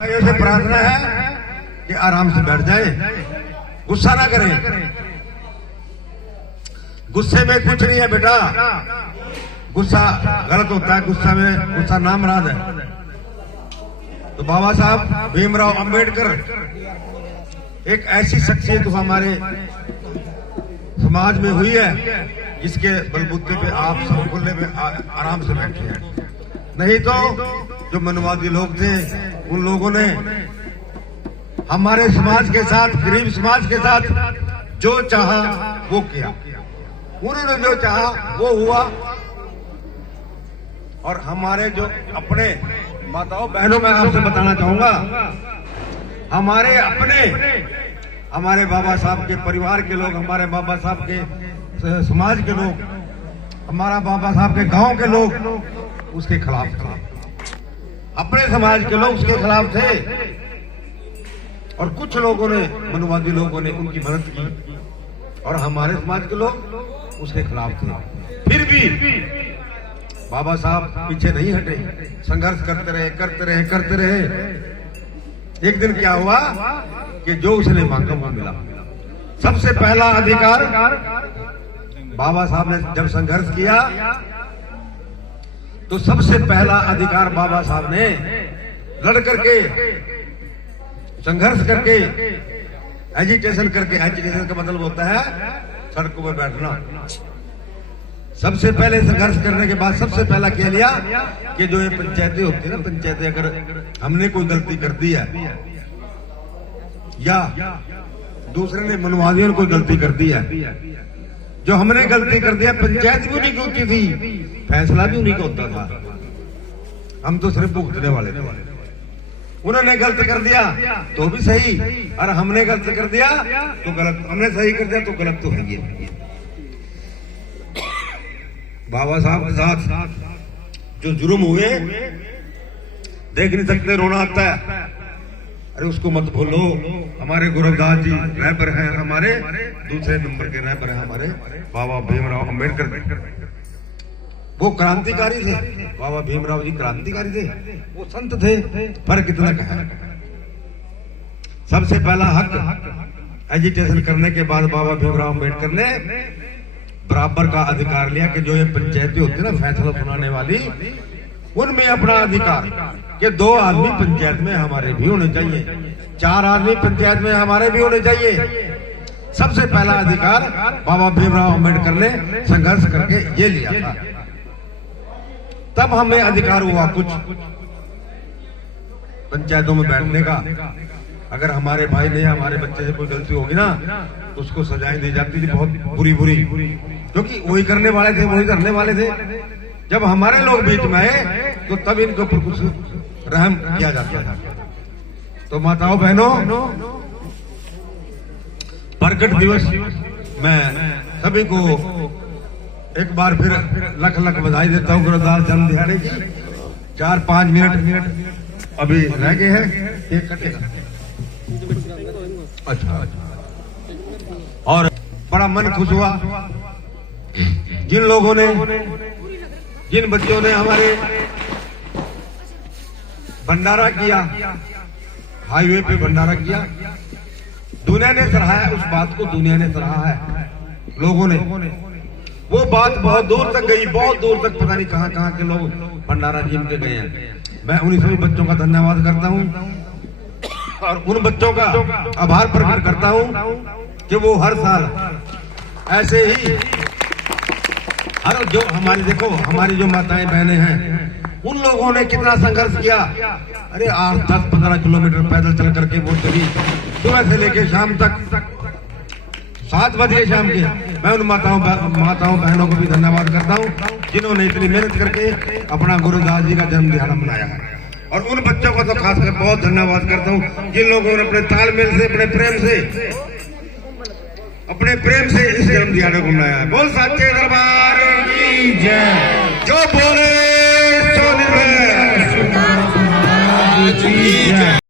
भाइयों से प्रार्थना है कि आराम से बैठ जाएं, गुस्सा ना करें। गुस्से में कुछ नहीं है बेटा, गुस्सा गलत होता है, गुस्सा नामराद है। तो बाबा साहब भीमराव अंबेडकर एक ऐसी शख्सियत हमारे समाज में हुई है जिसके बलबूते पे आप सब खुले में आराम से बैठे हैं। नहीं तो जो मनवादी लोग थे उन लोगों ने हमारे समाज के साथ, गरीब समाज के साथ जो चाहा वो किया। उन्होंने जो चाहा वो हुआ। और हमारे जो अपने माताओं बहनों, मैं आपसे बताना चाहूंगा, हमारे बाबा साहब के परिवार के लोग, हमारे बाबा साहब के समाज के लोग, हमारा बाबा साहब के गांव के लोग उसके खिलाफ थे। अपने समाज के लोग उसके खिलाफ थे और कुछ लोगों ने, मनवादी लोगों ने उनकी मदद की और हमारे समाज के लोग उसके खिलाफ थे। फिर भी बाबा साहब पीछे नहीं हटे, संघर्ष करते रहे। एक दिन क्या हुआ कि जो उसने मांगा वो मिला। सबसे पहला अधिकार बाबा साहब ने जब संघर्ष किया तो सबसे पहला अधिकार बाबा साहब ने लड़ करके, संघर्ष करके, एजिटेशन करके, एजिटेशन का मतलब होता है सड़कों पर बैठना। सबसे पहले संघर्ष करने के बाद सबसे पहला क्या लिया कि जो ये पंचायतें होती है ना, पंचायतें अगर हमने कोई गलती कर दी है या दूसरे ने, मनवादियों ने कोई गलती कर दी है, जो हमने गलती कर दिया, पंचायत भी उन्हीं की होती थी, फैसला भी उन्हीं का होता था, हम तो सिर्फ भुगतने वाले थे। उन्होंने गलत कर दिया तो भी सही, और हमने गलत कर दिया तो गलत, हमने सही कर दिया तो गलत तो है। ये बाबा साहब के साथ जो जुर्म हुए देख नहीं सकते, रोना आता है। अरे उसको मत भूलो, हमारे गुरुदास जी रहबर हैं, हमारे दूसरे नंबर के रहबर हैं हमारे बाबा भीमराव अंबेडकर। वो क्रांतिकारी थे, बाबा भीमराव जी क्रांतिकारी थे, वो संत थे, पर कितना कहा। सबसे पहला हक एजिटेशन करने के बाद बाबा भीमराव अंबेडकर ने बराबर का अधिकार लिया कि जो ये पंचायतें होती है ना, फैसला सुनाने वाली, उनमें अपना अधिकार कि 2 आदमी पंचायत में हमारे भी होने चाहिए, 4 आदमी पंचायत में हमारे भी होने चाहिए। सबसे पहला अधिकार बाबा भीमराव अंबेडकर ने संघर्ष करके ये लिया था। तब हमें अधिकार हुआ कुछ पंचायतों में बैठने का। अगर हमारे भाई ने, हमारे बच्चे से कोई गलती होगी ना तो उसको सजाएं दी जाती थी, बहुत बुरी, क्योंकि वही करने वाले थे, वही करने वाले थे। जब हमारे लोग बीच में आए तो तब इनके ऊपर कुछ रहम किया जाता था। तो माताओं बहनों, प्रकट दिवस मैं सभी को एक बार फिर लख बधाई देता हूँ। गुरुदास जन्म दिहाड़े की 4-5 मिनट अभी रह गए हैं, केक कटेगा। अच्छा, और बड़ा मन खुश हुआ जिन लोगों ने, जिन बच्चों ने हमारे भंडारा किया, हाईवे पे भंडारा किया, दुनिया ने सराहा उस बात को, दुनिया ने सराहा है लोगों ने। वो बात बहुत दूर तक गई, बहुत दूर तक, पता नहीं कहां के लोग भंडारा जीम के गए हैं। मैं उन्हीं सभी बच्चों का धन्यवाद करता हूं और उन बच्चों का आभार प्रकट करता हूं कि वो हर साल ऐसे ही, हर जो हमारी, देखो हमारी जो माताएं बहनें हैं, उन लोगों ने कितना संघर्ष किया। अरे 8-10-15 किलोमीटर पैदल चल करके वो चली, सुबह से लेके शाम तक, 7 बजे शाम के। मैं उन माताओं बहनों को भी धन्यवाद करता हूं जिन्होंने इतनी मेहनत करके अपना गुरुदास जी का जन्म दिहाड़ा मनाया है। और उन बच्चों को तो खासकर बहुत धन्यवाद करता हूं जिन लोगों ने अपने तालमेल से, अपने प्रेम से इस जन्म दिहाड़े को मनाया है। बोल सच्चे दरबार की जय। जो बोले सो निर्भय।